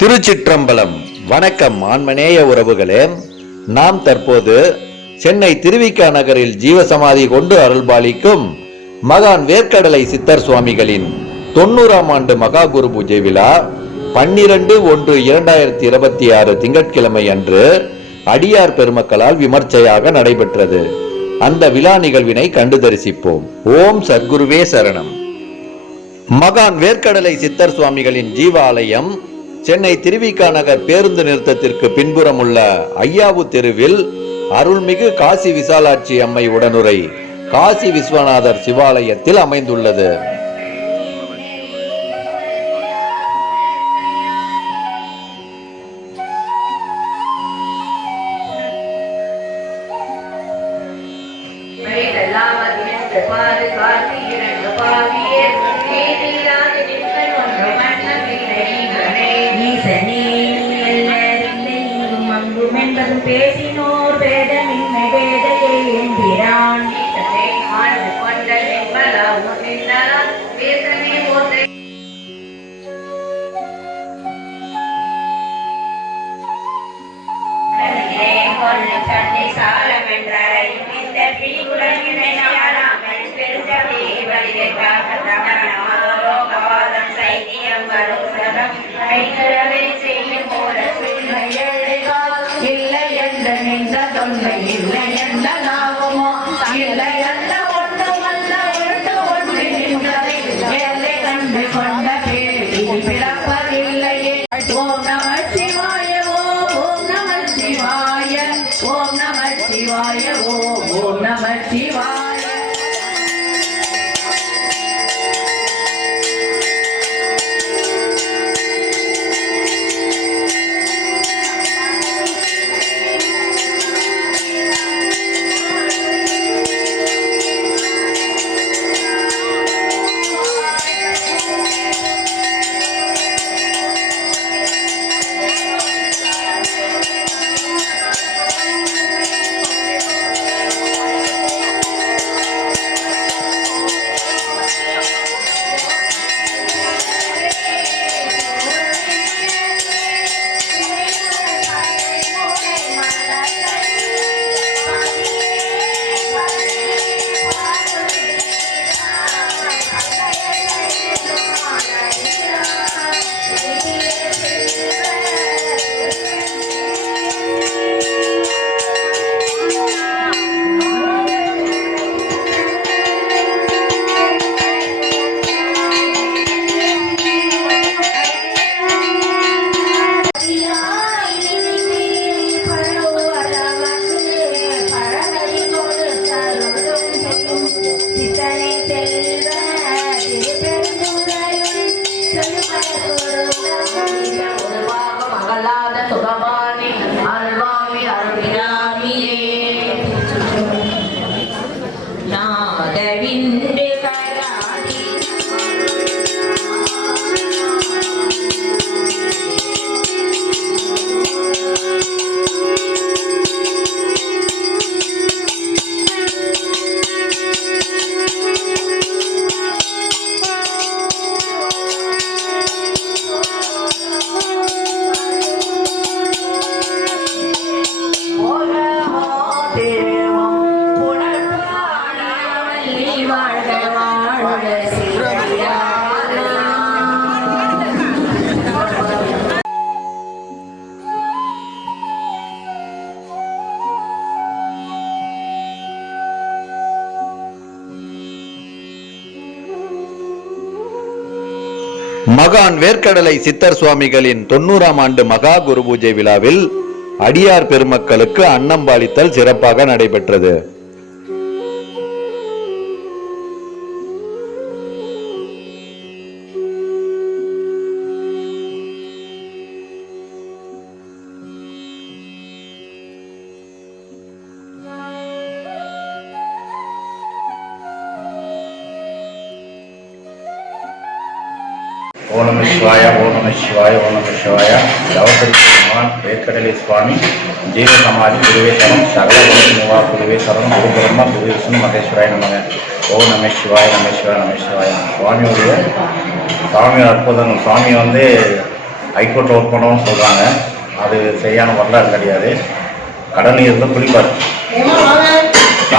திருச்சிற்றம்பலம். வணக்கம் ஆன்மநேய உறவுகளே. நாம் தற்போது சென்னை திருவிக நகரில் ஜீவசமாதி கொண்டு அருள்பாலிக்கும் மகான் வேர்க்கடலை சித்தர் சுவாமிகளின் 90ஆம் ஆண்டு மகா குரு பூஜை விழா 12/1/2026 திங்கட்கிழமை அன்று அடியார் பெருமக்களால் விமர்சையாக நடைபெற்றது. அந்த விழா நிகழ்வினை கண்டு தரிசிப்போம். ஓம் சத்குருவே சரணம். மகான் வேர்க்கடலை சித்தர் சுவாமிகளின் ஜீவ ஆலயம் சென்னை திருவிக நகர் பேருந்து நிறுத்தத்திற்கு பின்புறம் உள்ள ஐயாவு தெருவில் அருள்மிகு காசி விசாலாட்சி அம்மை உடனுரை காசி விஸ்வநாதர் சிவாலயத்தில் அமைந்துள்ளது. பேசினோர் பேதமின்மை வேதையை என்கிறான். இல்லை என்ற நின்ற தொன்மை இல்லை என்ற நாமமோ இல்லை என்ற ஒன்றுமல்ல ஒன்று ஒன்று நின்றதை வேலை கண்டு கொண்ட பேரி பிறப்பதில்லையே. ஓம் நம சிவாய ஓம் நம சிவாய ஓம் நம சிவாய ஓம் நம சிவாய. மகான் வேர்க்கடலை சித்தர் சுவாமிகளின் 90ஆம் ஆண்டு மகா குரு பூஜை விழாவில் அடியார் பெருமக்களுக்கு அன்னம்பாளித்தல் சிறப்பாக நடைபெற்றது. ஓம் நம சிவாய ஓம் நம சிவாய ஓம் நம சிவாய. அவதரிமான் வேர்க்கடலை சுவாமி ஜீவசமாதி குருவே சரணம். சகல குருவா குருவே சரணம். குரு பிரம்மா குரு விஷ்ணு மகேஸ்வராய நமக. ஓம் நம சிவாய நம சிவாய நம சிவாய. சுவாமியோட அற்புதம். சுவாமி ஹைகோர்ட்டில் ஒர்க் பண்ணணும்னு சொல்கிறாங்க. அது சரியான வரலாறு கிடையாது. கடல் நீர் தான் குளிப்பார்.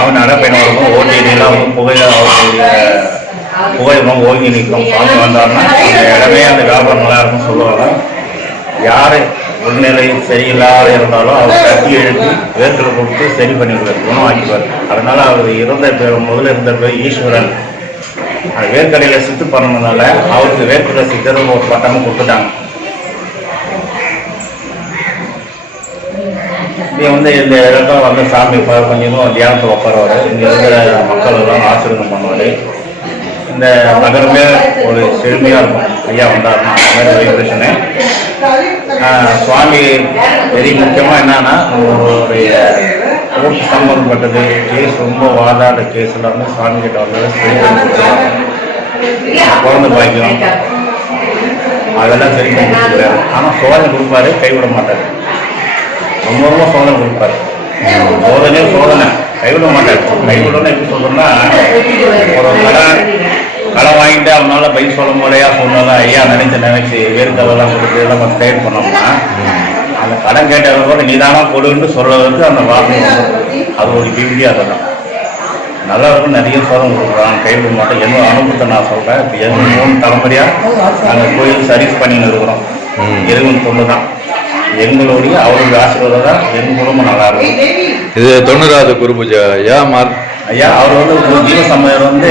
அவன் நடைப்பயணம் வரும்போது ஓட்டிலாம் வந்து புகை ரொம்ப ஓங்கி நிற்கும். சுவாமி வந்தாருன்னா அந்த இடமே அந்த வியாபாரம் நல்லா இருக்கும்னு சொல்லுவாங்க. யார் உடல்நிலை சரியில்லாத இருந்தாலும் அவர் கட்டி எழுப்பி வேர்களை கொடுத்து சரி பண்ணிடுவார், குணம் ஆக்கிடுவார். அதனால அவர் முதல்ல இருந்த பேர் ஈஸ்வரன். அந்த வேர்க்கடையில் சித்து பண்ணதுனால அவருக்கு வேர்க்கடை சித்தர் ஒரு பட்டமும் கொடுத்துட்டாங்க. வந்து இந்த இடத்துல வந்து சாமி கொஞ்சமும் தியானத்தில் உட்காருவார். இங்கே இருக்கிற மக்கள் எல்லாம் ஆசீர்வாதம் பண்ணுவார். இந்த நகரமே ஒரு செழுமையாக இருக்கும். ஐயா வந்தாருன்னா அந்த மாதிரி வைப்ரேஷனு. சுவாமி வெரி முக்கியமாக என்னன்னா நம்மளுடைய கோர்ட் சம்பந்தப்பட்டது கேஸ் ரொம்ப வாதாட கேஸ் எல்லாமே சுவாமி கிட்ட வந்து சரி பண்ணி கொடுத்துருவாங்க. குழந்தை பாய்க்கும் அதெல்லாம் சரி பண்ணி கொடுத்துருவாரு. ஆனால் சோதனை கொடுப்பாரு, கைவிட மாட்டார். ரொம்ப ரொம்ப சோதனை கொடுப்பாரு. சோதனை கைவிட மாட்டார். கைவிடணும்னு எப்படி சொல்றோம்னா, ஒரு கடன் வாங்கிட்டு அவனால பைக் சொல்ல முறையா சொன்னதான் ஐயா நினைச்சு வேர்க்கதெல்லாம் கொடுத்து எல்லாம் தயார் பண்ணோம்னா அந்த கடன் கேட்டதை கூட நிதானமாக கொடுன்னு சொல்றதுக்கு அந்த வார்த்தை அது ஒரு பியூட்டியாக தான் நல்லா இருக்கும். நிறைய சோதனை கொடுக்குறாங்க, கைவிட மாட்டேன். என்னோட அனுபவத்தை நான் சொல்றேன். இப்போ 3 தலைமுறையா நாங்கள் கோயில் சர்வீஸ் பண்ணின்னு இருக்கிறோம். இறைவன் தொண்டு தான் எங்களுடைய அவருடைய ஆசீர்வாதம் தான் எங்கள் குடும்பம் நல்லா இருக்கும். இது 90வது குரு பூஜை ஐயா. அவர் வந்து ஜீவசமயர் வந்து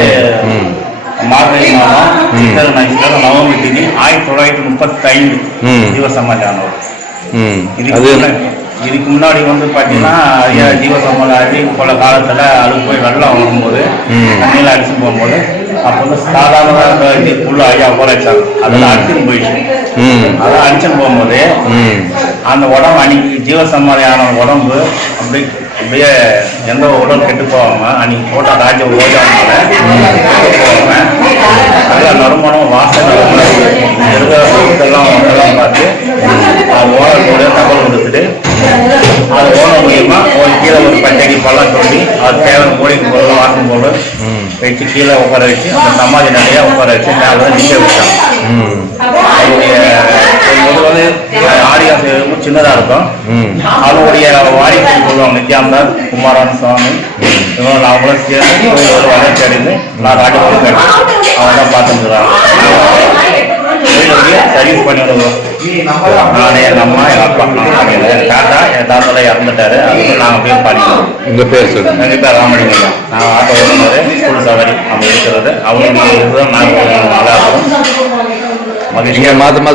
மார்கழி மாதம் நவம்பர் தேதி 1935 ஜீவசமாதி ஆனவர். இதுக்கு முன்னாடி வந்து பார்த்தீங்கன்னா ஐயா ஜீவசமாதி பல காலத்தில் அழுக்கு போய் வெள்ளம் வரும்போது தண்ணியில் அடிச்சு போகும்போது அப்போ வந்து சாதாரண புள்ள ஐயா உரைச்சாங்க. அதெல்லாம் அடிச்சுன்னு போயிடுச்சு. அதெல்லாம் அடிச்சுன்னு போகும்போது அந்த உடம்பு அன்னைக்கு ஜீவசமாதியான உடம்பு அப்படியே எந்த உடல் கெட்டு போகாம அன்னைக்கு போட்ட ராஜ்ய ஓஜானால கெட்டு போகாம நல்லா நறுமணம் வாசனை இதெல்லாம் பார்த்து அது ஓனருடைய தகவல் கொடுத்துட்டு அது ஓனர் மூலியமா கீழே ஒரு பச்சடி பழம் சொல்லி அது தேவையான கோடிக்கு பொருள் வாசம் பொருள் வச்சு கீழே உட்கார வச்சு அந்த சமாதி நிறைய உட்கார வச்சு மேலே நீங்க வச்சாங்க. அவருடைய வந்து ஆடியாசம் சின்னதா இருக்கும். அவருடைய வாரிசு சொல்லுவாங்க நித்யானந்தார், குமாரான சுவாமி, இவங்க அவங்களும் சேர்ந்து ஒரு வளர்ச்சி அடைந்து நான் ராஜபாலம் கேட்டு அவங்க தான் பார்த்துருக்குறாங்க. சர்வீஸ் பண்ணி விடுவோம். நானே எங்கள் அம்மா எங்கள் அப்பா தாத்தா என் தாத்தால இறந்துட்டாரு. அதுக்கு நாங்கள் அப்படியே பண்ணிடுவோம். உங்கள் பேர் சொல்லுங்கள். எங்கள் பேர் ராமலிங்க. நான் ஆட்டோ ஓடுனாரு ஸ்கூல் சவாரி அவங்க இருக்கிறது. அவங்க இதுதான் நாங்கள் நல்லா இருக்கும். மகிழ்ச்சியாக மாதம்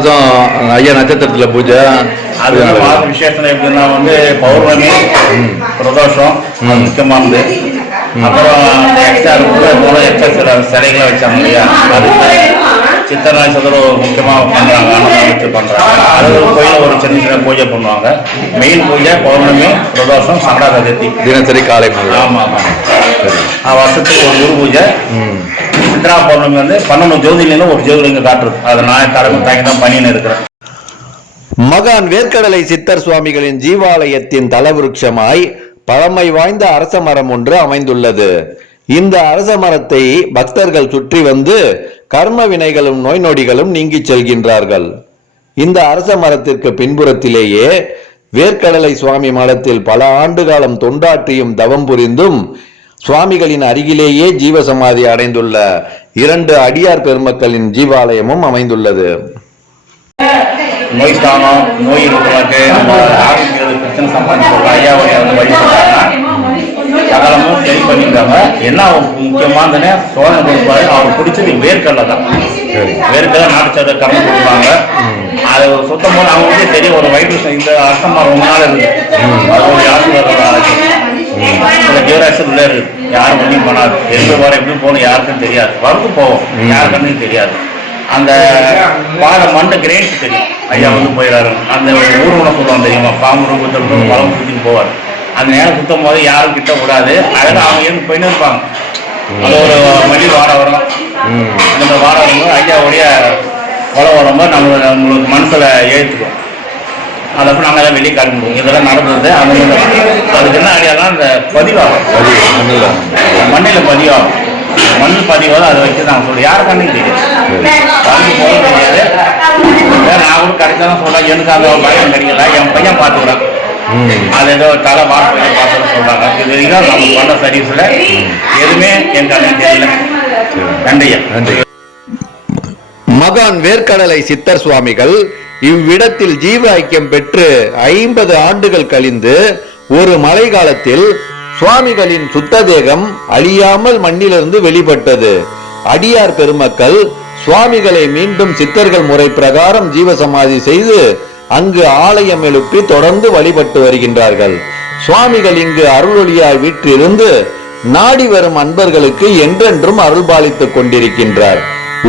ஐயா நட்சத்திரத்தில் பூஜை. அது மாத விசேஷம் எப்படின்னா வந்து பௌர்ணமி பிரதோஷம் முக்கியமானது. அப்புறம் அந்த எக்ஸ்ட்ரா எக்ஸ்ட்ரா சிலைகளை வச்சாங்க இல்லையா, அது சித்திரை நட்சத்திரம் முக்கியமாக பண்ணுறாங்க. அன்னதானம் வச்சு பண்ணுறாங்க. அது ஒரு கோயிலில் ஒரு சின்ன சின்ன பூஜை பண்ணுவாங்க. மெயின் பூஜை பௌர்ணமி பிரதோஷம் சங்கடா சதுர்த்தி தினசரி காலை. ஆமாம் வருஷத்துக்கு ஒரு குரு பூஜை. சித்ரா பௌர்ணமி வந்து 12 ஜோதிலிங்கம் ஒரு ஜோதிலிங்கம் காட்டுறது. அதை நான் தலைமை தாங்கி தான் பண்ணின்னு இருக்கிறேன். மகான் வேர்க்கடலை சித்தர் சுவாமிகளின் ஜீவாலயத்தின் தலவிருட்சமாய் பழமை வாய்ந்த அரச மரம் ஒன்று அமைந்துள்ளது. இந்த அரச மரத்தை பக்தர்கள் சுற்றி வந்து கர்ம வினைகளும் நோய் நொடிகளும் நீங்கி செல்கின்றார்கள். இந்த அரச மரத்திற்கு பின்புறத்திலேயே வேர்க்கடலை சுவாமி மடத்தில் பல ஆண்டு காலம் தொண்டாற்றியும் தவம் புரிந்தும் சுவாமிகளின் அருகிலேயே ஜீவசமாதி அடைந்துள்ள 2 அடியார் பெருமக்களின் ஜீவாலயமும் அமைந்துள்ளது. நோய் தானம் நோய் இருக்கிறாங்க பிரச்சனை சம்பாதிச்சு ஐயாவை வழிபட்டாங்கன்னா சகலமும் சரி பண்ணிருக்காங்க. என்ன முக்கியமானதுன்னு சோதனை கொடுப்பாரு. அவருக்கு பிடிச்சது வேர்க்கடலை தான். வேர்க்கடலை நாட்டு சதை கம்மி கொடுப்பாங்க. அது சுத்தம் போது அவங்க வந்து சரி ஒரு வயிற்று இந்த அர்த்தமா ரொம்ப நாள் இருக்கு. அவருடைய ஆசீர்வாதம் ஜீவராசன் உள்ள இருக்கு. யாரும் ஒன்றும் பண்ணாது. எப்படி வர எப்படி போகணும் யாருக்கும் தெரியாது. வரது போவோம் யாருக்குன்னு தெரியாது. அந்த பாறை மண்டை கிரேட்ஸ் தெரியும். ஐயா வந்து போயிடாரு. அந்த ஊர்வலம் சொல்லுவாங்க தெரியுமா, பாம்பு ரூபத்தில் பழம் சுற்றிட்டு போவார். அந்த நேரம் சுத்தம் போது யாரும் கிட்ட கூடாது. அழகாக அவங்க இருந்து போயின்னு இருப்பாங்க. அது ஒரு மணி வாரம் வரும். அந்த வாரம் வரும்போது ஐயாவுடைய குளம் வரும்போது நம்மளுக்கு மனசில் எழுத்துக்கும். அதை அப்போ நாங்கள் எல்லாம் வெளியே காட்டிடுவோம். இதெல்லாம் நடந்தது. அதுக்கு என்ன ஐடியாலாம் அந்த பதிவாகும். மண்ணில் பதிவாகும். மண் பதிவாக அதை வச்சு நாங்கள் சொல்லுவோம். யாருக்கானே தெரியாது. பதிவு போக தெரியாது. நான் கூட கிடைச்சாலும் சொல்றேன், எனக்கு அந்த பயம் கிடைக்கல, என் பையன் பார்த்துக்கிறான். அது ஏதோ தலை பையன் பார்த்துன்னு சொல்றாங்க. இது வரைக்கும் நம்ம பண்ண சர்வீஸ்ல எதுவுமே என் கண்ணுக்கு தெரியல. நன்றியா. நன்றி. மகான் வேர்க்கடலை சித்தர் சுவாமிகள் இவ்விடத்தில் ஜீவ ஐக்கியம் பெற்று 50 ஆண்டுகள் கழிந்து ஒரு மழை காலத்தில் சுவாமிகளின் சுத்த தேகம் அழியாமல் மண்ணிலிருந்து வெளிப்பட்டது. அடியார் பெருமக்கள் சுவாமிகளை மீண்டும் சித்தர்கள் முறை பிரகாரம் ஜீவசமாதி செய்து அங்கு ஆலயம் எழுப்பி தொடர்ந்து வழிபட்டு வருகின்றார்கள். சுவாமிகள் இங்கு அருளொளியாய் வீற்றிருந்து நாடி வரும் அன்பர்களுக்கு என்றென்றும் அருள்பாலித்துக் கொண்டிருக்கின்றார்.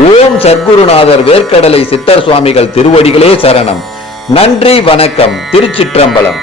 ஓம் சர்க்குருநாதர் வேர்க்கடலை சித்தர் சுவாமிகள் திருவடிகளே சரணம். நன்றி, வணக்கம். திருச்சிற்றம்பலம்.